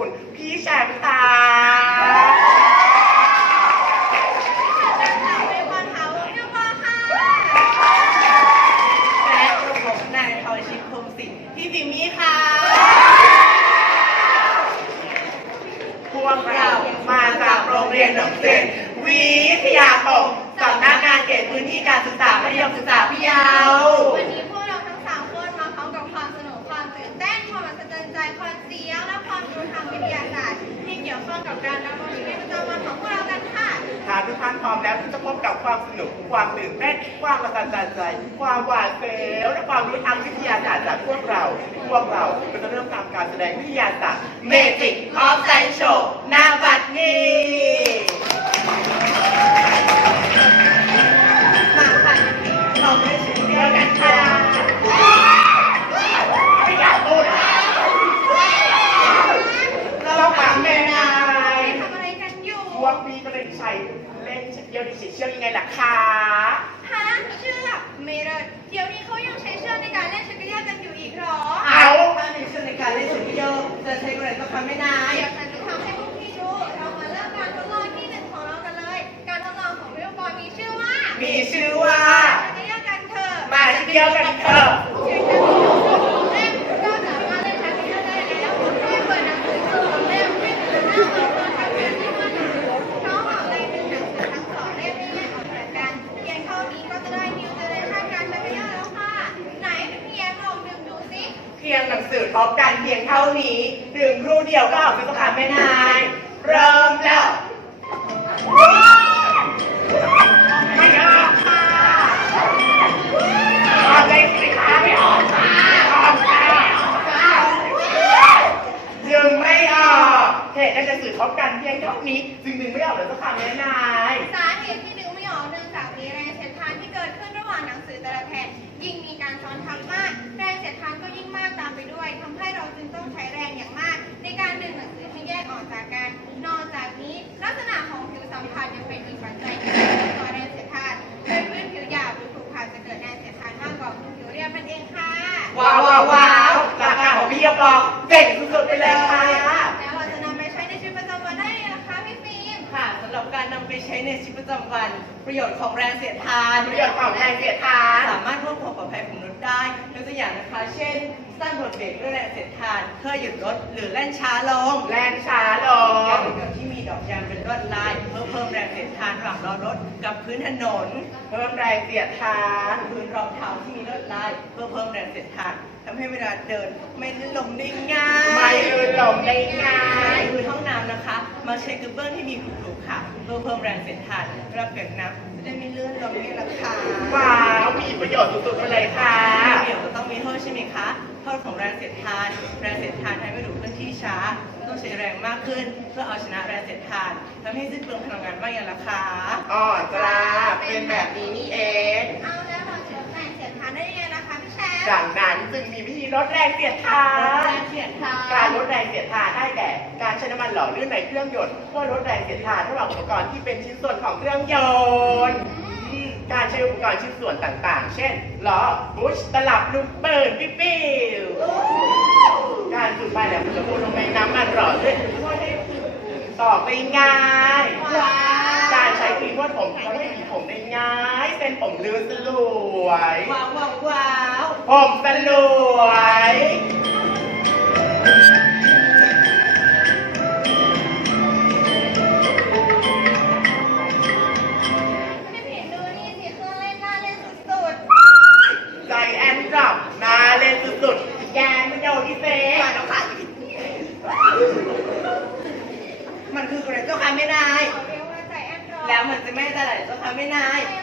ชัยเดชกุลพี่แชมป์ตาป็นวันหาวงเดียวพอค่ะ และระบบนายทอยชิพคมสิทธิ์พี่บิมมี่ค่ะ พวกเรามาจากโรงเรียนหนองเซนวิทยาคมสำนักงานเขตพื้นที่การศึกษามัธยมศึกษาพิยาว วันนี้พวกเราทั้งสามคนมาพร้อมกับความสนุกความตื่นเต้นความอัศจรรย์ใจความเสียวและความรู้ทางวิทยาศาสตร์ที่เกี่ยวข้องกับการดำรงชีวิตประจำวันของพวกเรากันค่ะ หาก ทุกท่านพร้อมแล้วที่จะพบกับความสนุกความตื่นเต้นความประทับใจความหวาดเสียวและความรู้ทางวิทยาศาสตร์จากพวกเรา พวกเราก็จะเริ่มทำการแสดงวิทยาศาสตร์เมจิกออฟไซโชว์นาบัดนี้ ล่นเดียวดิเชือกยังไงล่ะคะฮะเชือกเมรดเดี๋ยวนี้เขายังใช้เชือกในการเล่นชักเกยอกันอยู่อีกเหรอเอาถ้าในช่วงในการเล่นชิมเดียวจะใช้อะไรก็ทำไม่นายเดี๋ยวฉันจะทำให้พวกพี่ดู เรามาเริ่มการทดลองที่หนึ่งของเรากันเลย การทดลองของวิวบอลมีชื่อว่ามีชื่อว่าชักเกยอกันเถอะ มาเที่ยวกันเถอะ พียงหนังสือพร้อมกันเพียงเท่านี้ดึงครูเดียวก็ออกเป็นสถานแม่นายเริ่มแล้วไม่ออกค่ะออกเลยสิคะไม่ออกค่ะออกค่ะดึงไม่ออกเหตุการณ์สื่อพร้อมกันเพียงเท่านี้จึงดึงไม่ออกเลยสักคำแม่นาย ใช้ในชีวิตประจำวัน ประโยชน์ของแรงเสียดทาน ประโยชน์ของแรงเสียดทาน สามารถเพิ่มความปลอดภัยของมนุษย์ได้ยกตัวอย่างนะคะ เช่น สร้างรถเบรกด้วยแรงเสียดทาน เพื่อหยุดรถหรือแล่นช้าลง แรงช้าลยางรถยนต์ที่มีดอกยางเป็นลวดลาย เพื่อเพิ่มแรงเสียดทานระหว่างล้อรถกับพื้นถนน เพิ่มแรงเสียดทานพื้นรองเท้าที่มีลวดลาย เพื่อเพิ่มแรงเสียดทานทำให้เวลาเดินไม่ลื่นล้มได้ง่าย ไม่ลื่นล้มได้ง่ายพื้นห้องน้ำนะคะ มาใช้กระเบื้องที่มีขรุขระค่ะเพื่อเพิ่มแรงเสียดทานเวลาเกิดน้ำจะได้ไม่ลื่นล้มนี่แหละค่ะว้าวมีประโยชน์สุดๆไปเลยค่ะเดี๋ยวก็ต้องมีโทษใช่ไหมคะโทษของแรงเสียดทาน แรงเสียดทานทำให้ดูเคลื่อนที่ช้า ต้องใช้แรงมากขึ้น เพื่อเอาชนะแรงเสียดทานทำให้สิ้นเปลืองพลังงานมากอย่างละค่ะอ๋อจ้าเป็นแบบนี้นี่เอง ดังนั้นจึงมีวิธีลดแรงเสียดทาลดแรนงเสียดทานการลดแรงเสียดทานได้แก่ การใช้น้ำมันหล่อลื่นในเครื่องยนต์เพื่อลดแรงเสียดทานระหว่างอุปกรณ์ที่เป็นชิ้นส่วนของเครื่องยนต์อืมการใช้อุปกรณ์ชิ้นส่วนต่างๆ เช่นล้อบุชตลับลูกปืนปิ๊บปิ้วการจุดไฟแหลมจะพูดลงในน้ำมันหล่อลื่นช่วยให้ต่อไปง่ายว้าวการใช้ครีมนวดผมทำให้หวีผมได้ง่ายเส้นผมลื่นสลวยว้าวว้าวว้าว ผมสลวยพี่ผินดูนี่สิเครื่องเล่นน่าเล่นสุดใจแอนดรอปนาเล่นสุดๆแกงไม่โดนที่เซ่มาแล้วค่ะมันคืออะไรเจ้าค่ะไม่นายๆเขาเรียกว่าใจแอนดรอยแล้วมันจะไม่จะไหลเจ้าค่ะไม่นายไม่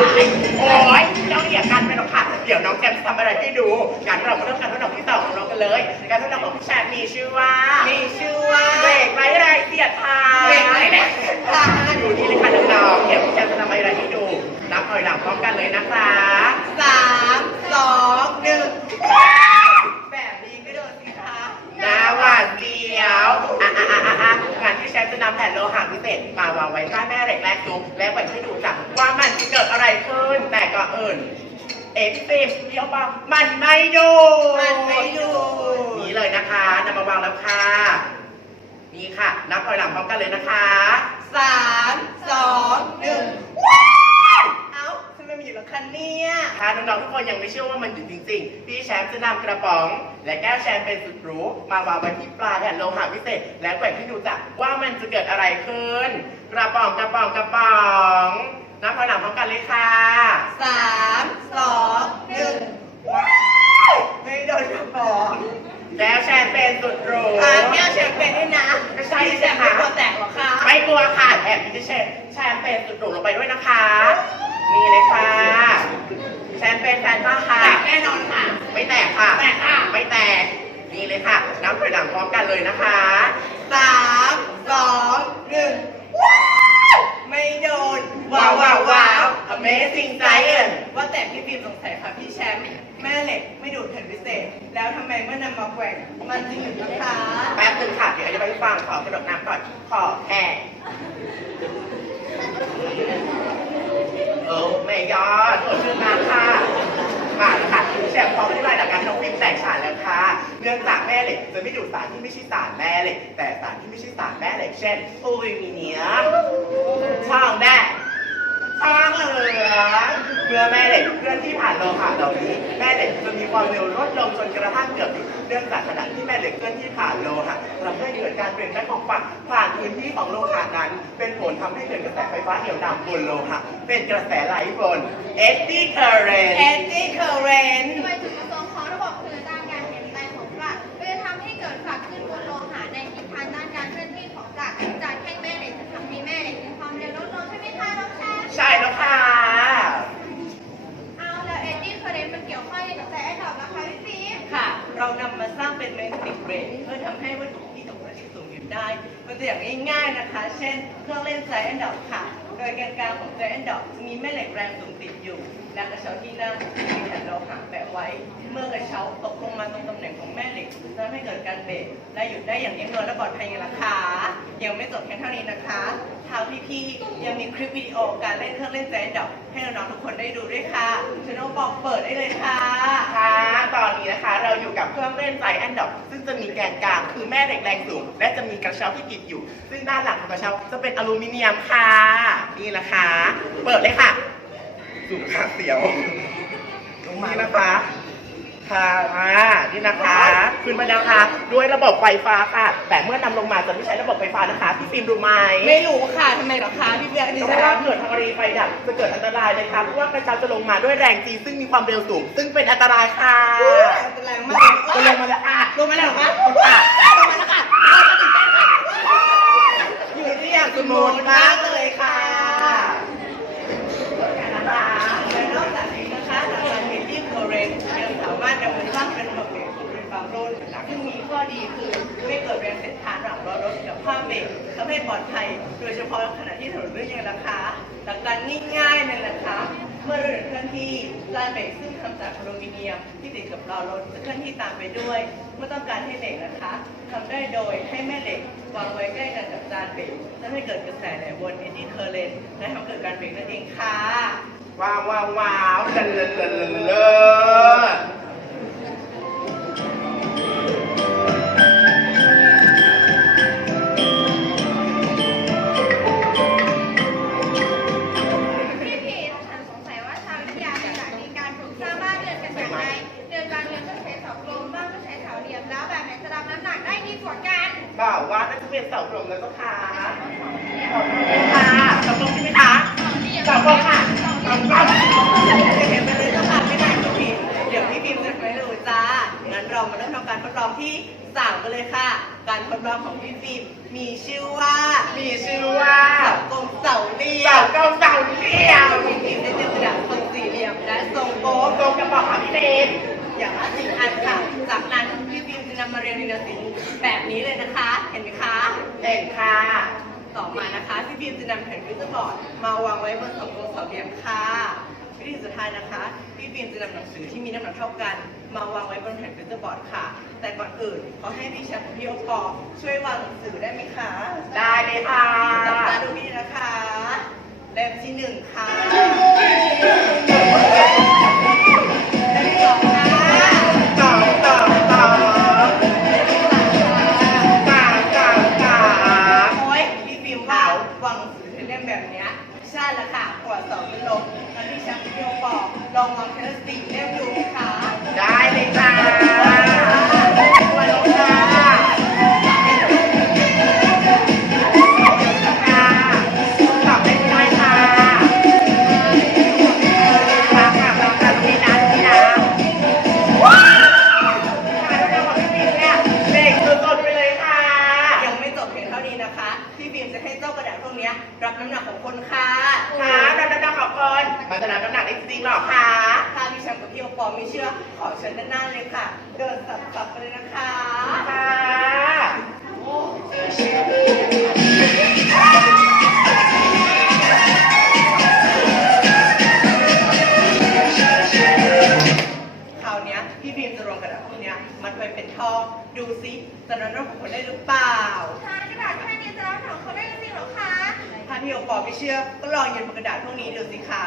รายอันตรายโอ้ยเจ้าเรียกกันไปหรอกค่ะ เดี๋ยวน้องแกมจะทำอะไรให้ดูงานเรามาเริ่มการทดลองที่สองของเรากันเลย การทดลองของพี่แชมป์มีชื่อว่า มีชื่อว่าเบรกไร้แรงเสียดทานเบรกไร้แรงเสียดทานดูนี่เลยค่ะน้องๆเดี๋ยวพี่แชมป์จะทำอะไรให้ดู นับถอยหลังพร้อมกันเลยนะคะสามสองหนึ่งแบบนี้ก็โดนสิคะหน้าหวานเดียวอะอะอะอะอะงานที่แชมป์จะนำแผ่นโลหะพิเศษมาวางไว้ใต้แม่เหล็กแรกซุปและเปิดให้ดูจ้ะว่ามันจะ เกิดอะไรขึ้นแต่ก่อนอื่นเอพี่ฟิล์มพี่เอาปามันไม่ดูมันไม่ดู นี่เลยนะคะนำมาวางแล้วค่ะ นี่ค่ะ นับถอยหลังพร้อมกันเลยนะคะสามสองหนึ่งเอ้าทำไมมันอยู่แล้วคันเนี่ยถ้าน้องๆทุกคนยังไม่เชื่อว่ามันอยู่จริงๆ พี่แชมป์จะนำกระป๋อง และแก้วแชมเปญสุดหรูมาวางไว้ที่ปลายแผ่นโลหะพิเศษ และแกว่งให้ดูจ้ะว่ามันจะเกิดอะไรขึ้น กระป๋องกระป๋องกระป๋อง นับถอยหลังพร้อมกันเลยค่ะสามสองหนึ่งไม่โดนกระป๋องแก้วแชมเปญสุดหรูอ่าแก้วแชมเปญด้วยนะไม่ใช่พี่แชมป์ไม่กลัวแตกหรอคะไม่กลัวค่ะแถมพี่แชมแชมเปญสุดหรูลงไปด้วยนะคะนี่เลยค่ะแชมเปญแฟนต้าค่ะ แตกแน่นอนค่ะ ไม่แตกค่ะ แตกค่ะ ไม่แตก นี่เลยค่ะ น้ำถอยหลังพร้อมกันเลยนะคะสามสองหนึ่งไม่โดน ว้าวว้าวว้าว Amazing Giant ว่าแต่พี่บีมสงสัยค่ะพี่แชมป์แม่เหล็กไม่ดูดแผ่นพิเศษ แล้วทำไมเมื่อนำมาแกว่งมันจึงหยุดนะคะแป๊บนึงค่ะ เดี๋ยวจะไปฟังขอกระดกน้ำก่อนขอแห้งเออไม่ยอดโดดชื่อน้ำค่ะ มาแล้วค่ะแชมป์พร้อมที่รายการน้องฟิล์มแตกฉานแล้วค่ะ เนื่องจากแม่เหล็กจะไม่ดูดสารที่ไม่ใช่สารแม่เหล็กแต่สารที่ไม่ใช่สารแม่เหล็กเช่นอลูมิเนียมทองแด ข้างเหลืองเมื่อแม่เหล็กเคลื่อนที่ผ่านโลหะเหล่านี้ แม่เหล็กจะมีความเร็วลดลงจนกระทั่งเกือบหยุดเนื่องจากขณะที่แม่เหล็กเคลื่อนที่ผ่านโลหะทำให้เกิดการเปลี่ยนแปลงของฝักผ่านพื้นที่ของโลหะนั้น เป็นผลทำให้เกิดกระแสไฟฟ้าเหนี่ยวดำบนโลหะเป็นกระแสไหลบน eddy current eddy current สร้างเป็นแมกเนติกเบรนเพื่อทำให้วัตถุที่ตกระดับสูงหยุดได้มันตัวอย่างง่ายๆนะคะ เช่น เครื่องเล่นไซแอนดอกค่ะ โดยแกนกลางของไซแอนดอกจะมีแม่เหล็กแรงสูงติดอยู่ และกระเช้าที่นั่งมีแผ่นโลหะแปะไว้ เมื่อกระเช้าตกลงมาตรงตำแหน่งของแม่เหล็กจะทำให้เกิดการเบรกและหยุดได้อย่างนิ่มนวลและปลอดภัยไงล่ะคะยังไม่จบแค่เท่านี้นะคะทางพี่ๆยังมีคลิปวิดีโอการเล่นเครื่องเล่นไซแอนดอกให้น้องๆทุกคนได้ดูด้วยค่ะชโนบอกเปิดได้เลยค่ะค่ะตอนนี้นะคะ เราอยู่กับเครื่องเล่นไซแอนดอกซึ่งจะมีแกนกลางคือแม่เหล็กแรงสูง และจะมีกระเช้าที่ติดอยู่ ซึ่งด้านหลังของกระเช้าจะเป็นอลูมิเนียมค่ะนี่นะคะเปิดเลยค่ะ สูงค่ะเสียวนี่นะคะค่ะอ่านี่นะคะ ขึ้นมาแล้วค่ะ ด้วยระบบไฟฟ้าค่ะ แต่เมื่อนำลงมาจะไม่ใช้ระบบไฟฟ้านะคะ พี่ฟิล์มรู้ไหมไม่รู้ค่ะทำไมเหรอคะพี่เบียร์ดิเพฉัราะนว่าเกิดทางรีไฟดับจะเกิดอันตรายเลยค่ะเพราะว่ากระเช้าจะลงมาด้วยแรงจีซึ่งมีความเร็วสูง ซึ่งเป็นอันตรายค่ะเป็นแรงมากจะลงมาแล้วค่ะลงมาแล้วเหรอคะค่ะลงมาแล้วค่ะอยู่ที่อย่างสมูทมากเลยค่ะและนอกจากนี้นะคะทางการเฮดดี้โคเรนยังสามารถนำมาสร้างเป็นระเบิดเป็นบางซึ่งมีข้อดีคือไม่เกิดแรงเสียดทานระหว่างล้อรถกับผ้าเบรกทำให้ปลอดภัย โดยเฉพาะขณะที่ถนนลื่นยังราคาหลักการง่ายๆเลยนะคะ เมื่อรถเคลื่อนที่ลานเบรกซึ่งทำจากอลูมิเนียมที่ติดกับล้อรถจะเคลื่อนที่ตามไปด้วยเมื่อต้องการให้เบรกนะคะทำได้โดยให้แม่เหล็กวางไว้ใกล้กันกับจานเบรกทำให้เกิดกระแสไหลวนเอ็ดดี้เคอร์เรนและทำให้เกิดการเบรกนั่นเองค่ะว้าวว้าวว้าวเลิศเลิศเลิศเลิศเลิศ องที่สามกันเลยค่ะ การทดลองของพี่พิมมีชื่อว่า มีชื่อว่าเสากลมเสาเหลี่ยเสามเก้าเสาเทียมพี่พิมได้เตรียมกระดาษทรงสี่เหลี่ยมและทรงโค้โอ้งตรงกระบอกค่ะพี่เล็กอย่างละสี่อันค่ะ จากนั้นพี่พิมจะนำมาเรียงในเนื้อสินแบบนี้เลยนะคะ เห็นไหมคะเห็นค่ะ ต่อมานะคะพี่พิมจะนำแผ่นฟิวเจอร์บอร์ดมาวางไว้บนเสาโครงเสาเหลี่ยมค่ะวิธีสุดท้ายนะคะ พี่พิมจะนำหนังสือที่มีน้ำหนักเท่ากัน มาวางไว้บนแผ่นฟิวเจอร์บอร์ดค่ะ แต่ก่อนอื่นขอให้พี่แชมป์กับพี่โอปอช่วยวางหนังสือได้ไหมคะ ได้เลยค่ะจับตาดูพี่นะคะเล่มที่หนึ่งค่ะ ซิจะนอนรอบของคนได้หรือเปล่าทานกระดาษแค่นี้จะรับของเขาได้จริงเหรอคะถ้าพี่โอปอลไม่เชื่อก็ลองยืนบนกระดาษพวกนี้ดูสิคะ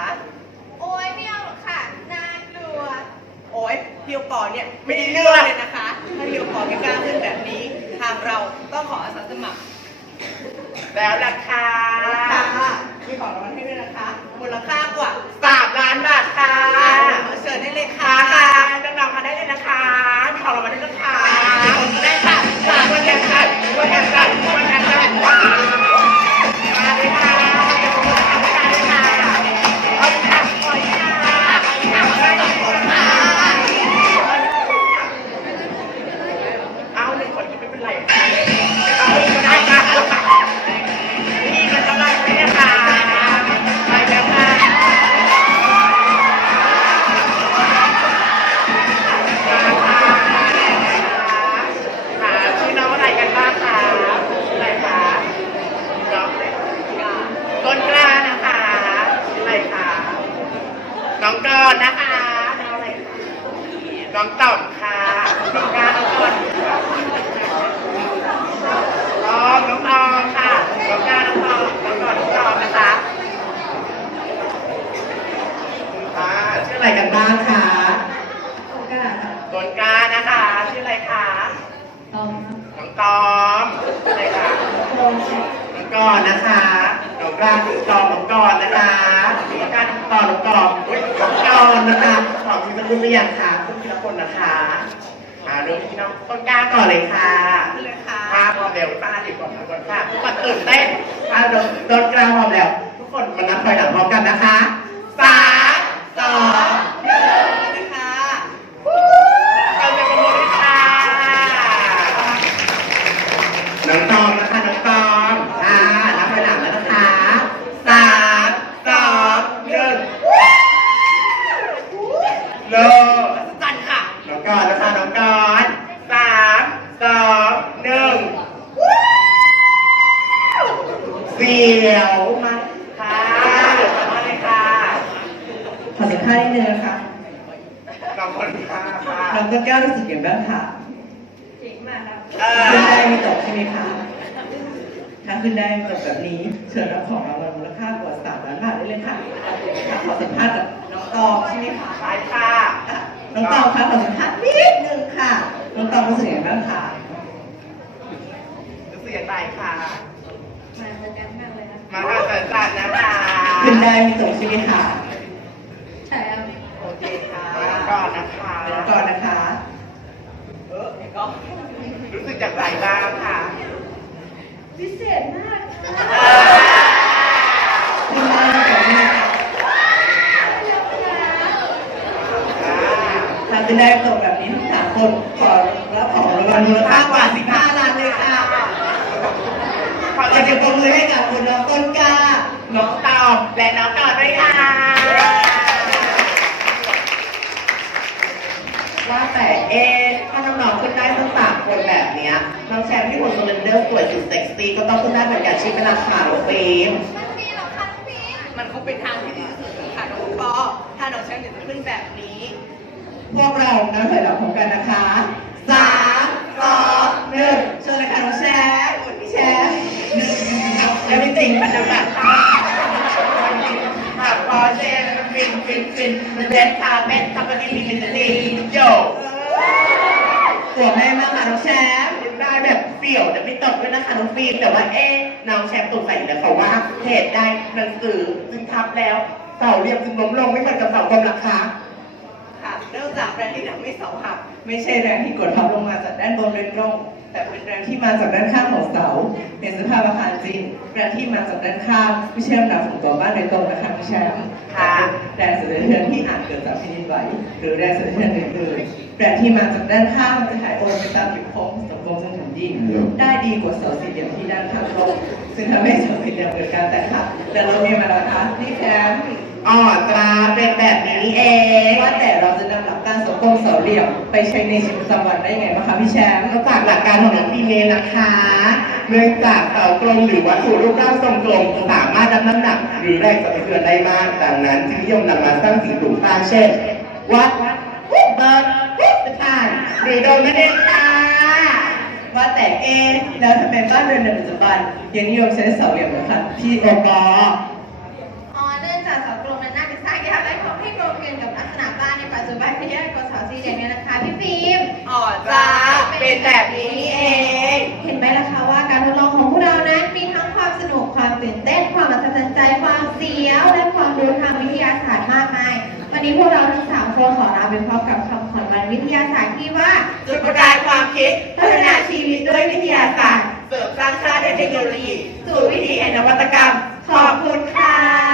โอ้ยไม่เอาหรอกค่ะน่ากลัว โอ้ยพี่โอปอลเนี่ยไม่ได้เลือกเลยนะคะถ้าพี่โอปอลไม่กล้าขึ้นแบบนี้ ทางเราต้องขออาสาสมัคร แล้วล่ะค่ะค่ะมีของรางวัลให้ด้วยนะคะมูลค่ากว่าสามล้านบาทค่ะ น้องตอมอะไรคะน้องกอนนะคะน้องกลางน้องตอมน้องกอนนะคะน้องกลางน้องตอมน้องกอนอุ๊ยน้องกอนนะคะขอบคุณสกุลหรือยังคะคุณทีละคนนะคะมาเริ่มที่น้องต้นกล้าก่อนเลยค่ะขึ้นเลยค่ะภาพพร้อมแล้วต้าดีก่อนก่อนค่ะทุกคนตื่นเต้นถ้าต้นกล้าพร้อมแล้ว ทุกคนมานับถอยหลังพร้อมกันนะคะสามสอง นะคะ เอาใจกันเลยค่ะ น้องตอมนะคะน้องตอมอ่านับไปหลังแล้วนะคะสามสองหนึ่งเริ่ม จันค่ะ น้องกอนนะคะน้องกอนสามสองหนึ่งเสียวมาค่ะเหลือมาเลยค่ะ ขอสัมภาษณ์นิดนึงนะคะ ขอบคุณค่ะ น้องต้นแก้วรู้สึกอย่างไรบ้างคะ เจ๋งมากครับ เออ ขึ้นได้ไม่ตกใช่ไหมคะ ถ้าขึ้นได้ไม่ตกแบบนี้ เชิญรับของรางวัลมูลค่ากว่าสามล้านบาทได้ เลยค่ะค่ะขอสัมภาษณ์กับน้องตองใช่ไหมคะไปค่ะค่ะน้องตองคะขอสัมภาษณ์นิดนึงค่ะน้องตองรู้สึกอย่างไรบ้างคะรู้สึกยังไงค่ะมาเหมือนกันมากเลยนะมาค่ะสันสันนะคะขึ้นได้ไม่ตกใช่ไหมคะใช่ครับโอเคค่ะแล้วก่อนนะคะน้องก่อนนะคะ เออเดี๋ยวก็รู้สึกอย่างไรบ้างค่ะพิเศษมากขึ้นได้ไม่ตกใช่ไหมคะ ถ้า ขึ้นได้ไม่ตกแบบนี้ทั้งสามคนขอรับของรางวัลมูลค่ากว่า 15 ล้านเลยค่ะขอขอเสีเสียยงงปรบมือให้กับคุณน้องต้นกล้า น้องตอบและน้องกอดด้วยค่ะ ว่าแต่เอะถ้าน้องๆขึ้นได้ทั้งสามคนแบบเนี้ยน้องแชมป์ที่หุ่นสเลนเดอร์สวยสุดเซ็กซี่ก็ต้องขึ้นได้เหมือนกันใช่ไหมล่ะค่ะน้องฟิล์มมันมีเหรอคะน้องพีมมันคงเป็นทางที่ดีที่สุดลยค่ะน้องปอถ้าน้องแชมป์จะขึ้นแบบนี้ พวกเรานับถอยหลังพร้อมกันนะคะสามสองหนึ่งเชิญเลยค่ะน้องแชมป์พี่แชมป์แล้วจริงๆมันจะแบบหากพอเชนฟินฟินฟินมันเด็ดทาเป็นทำกันดีมินดีโยตัวแม่มากค่ะน้องแชมป์ได้แบบเสี่ยวแต่ไม่ตกด้วยนะคะน้องฟิล์มแต่ว่าเอ๊ะน้องแชมป์สงสัยอยู่แล้วค่ะว่าเหตุใดหนังสือจึงทับแล้วเสาเรียมจึงล้มลงไม่เหมือนกับเสากลมราคาค่ะ จากแรงที่ทำให้เสาหักไม่ใช่แรงที่กดทับลงมาจากด้านบนโดยตรง แต่เป็นแรงที่มาจากด้านข้างของเสาในสภาพอาคารจริงแรงที่มาจากด้านข้างไม่ใช่น้ำหนักของตัวบ้านโดยตรงนะคะพี่แชมป์ค่ะแต่เป็นแรงสั่นสะเทือนที่อาจเกิดจากแผ่นดินไหวหรือแรงสั่นสะเทือนอื่นๆแรงที่มาจากด้านข้างมันจะถ่ายโอนไปตามผิวโค้งของวงจนถึงดิ่งได้ดีกว่าเสาสี่เหลี่ยมที่ด้านข้างตรงซึ่งทำให้เสาสี่เหลี่ยมเกิดการแตกหักแต่เรามีมาแล้วนะคะพี่แชมป์ อ๋อตราเป็นแบบนี้เองว่าแต่เราจะนำหลักการสองกลมเสาเหลี่ยมไปใช้ในชีวิตประจำวันได้ยังไงบ้างคะพี่แชมป์มาจากหลักการของน้องพีเมนะคะ เนื่องจากเสากลมหรือวัตถุรูปร่างทรงกลมสามารถรับน้ำหนัก หรือแรงสั่นสะเทือนได้มากดังนั้นจึงนิยมนำมาสร้างสิ่งปลูกสร้างเช่นวัดวัดเบิร์ดวัดสถานหรือโดมนั่นเองค่ะว่าแต่เอแล้วทำไมบ้านเรือนในปัจจุบันยังนิยมใช้เสาเหลี่ยมนะคะพี่โอปอเนื่องจากเสากลม มันน่าจะสร้างยากและทำให้กลมเกลียนกับลักษณะบ้านในปัจจุบันไม่ได้กว่าเสาสี่เหลี่ยมเนี่ยนะคะพี่ฟิล์มอ๋อจ้าเป็นแบบนี้นี่เอง เห็นไหมล่ะคะว่าการทดลองของพวกเรานั้นมีทั้งความสนุกความตื่นเต้นความอัศจรรย์ใจความเสียวและความรู้ทางวิทยาศาสตร์มากมายวันนี้พวกเราทั้งสามคนขอลาไปพร้อมกับคำขวัญวันวิทยาศาสตร์ที่ว่าจุดประกายความคิดพัฒนาชีวิตด้วยวิทยาศาสตร์เสริมสร้างชาติด้วยเทคโนโลยีสู่วิถีแห่งนวัตกรรมขอบคุณค่ะ